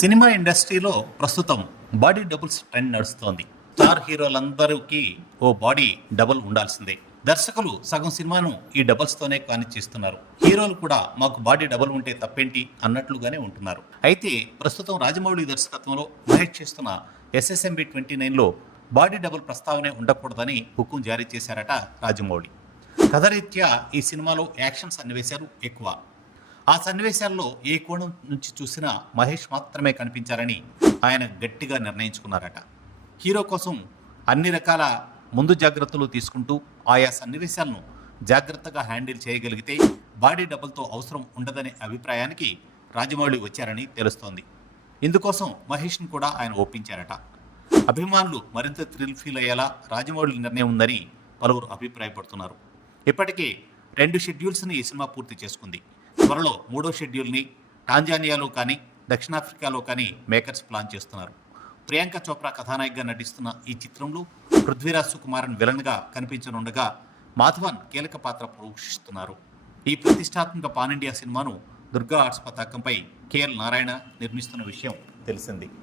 Cinema ఇండస్ట్రీలో ప్రస్తుతం body doubles trend నడుస్తోంది. స్టార్ హీరోలందరికీ ఓ బాడీ డబుల్ ఉండాల్సిందే. దర్శకులు సగం సినిమాను ఈ డబుల్స్తోనే కానిచ్చేస్తున్నారు. హీరోలు కూడా మాకు బాడీ డబుల్ ఉంటే తప్పేంటి అన్నట్లుగానే ఉంటున్నారు. అయితే ప్రస్తుతం రాజమౌళి దర్శకత్వంలో మహేష్ చేస్తున్న SSMB 29లో బాడీ డబుల్ ప్రస్తావనే ఉండకూడదని హుకుం జారీ చేశారట రాజమౌళి. కథరీత్యా ఈ సినిమాలో యాక్షన్ సన్నివేశాలు ఎక్కువ. ఆ సన్నివేశాల్లో ఏ కోణం నుంచి చూసినా మహేష్ మాత్రమే కనిపించారని ఆయన గట్టిగా నిర్ణయించుకున్నారట. హీరో కోసం అన్ని రకాల ముందు జాగ్రత్తలు తీసుకుంటూ ఆయా సన్నివేశాలను జాగ్రత్తగా హ్యాండిల్ చేయగలిగితే బాడీ డబుల్తో అవసరం ఉండదనే అభిప్రాయానికి రాజమౌళి వచ్చారని తెలుస్తోంది. ఇందుకోసం మహేష్ను కూడా ఆయన ఒప్పించారట. అభిమానులు మరింత థ్రిల్ ఫీల్ అయ్యేలా రాజమౌళి నిర్ణయం ఉందని పలువురు అభిప్రాయపడుతున్నారు. ఇప్పటికే 2 షెడ్యూల్స్ని ఈ సినిమా పూర్తి చేసుకుంది. త్వరలో 3వ షెడ్యూల్ని టాంజానియాలో కానీ దక్షిణాఫ్రికాలో కానీ మేకర్స్ ప్లాన్ చేస్తున్నారు. ప్రియాంక చోప్రా కథానాయికగా నటిస్తున్న ఈ చిత్రంలో పృథ్వీరాజ్ సుకుమారన్ విలన్గా కనిపించనుండగా మాధవన్ కీలక పాత్ర పోషిస్తున్నారు. ఈ ప్రతిష్టాత్మక పాన్ ఇండియా సినిమాను దుర్గా ఆర్ట్స్ పతాకంపై KL నారాయణ నిర్మిస్తున్న విషయం తెలిసింది.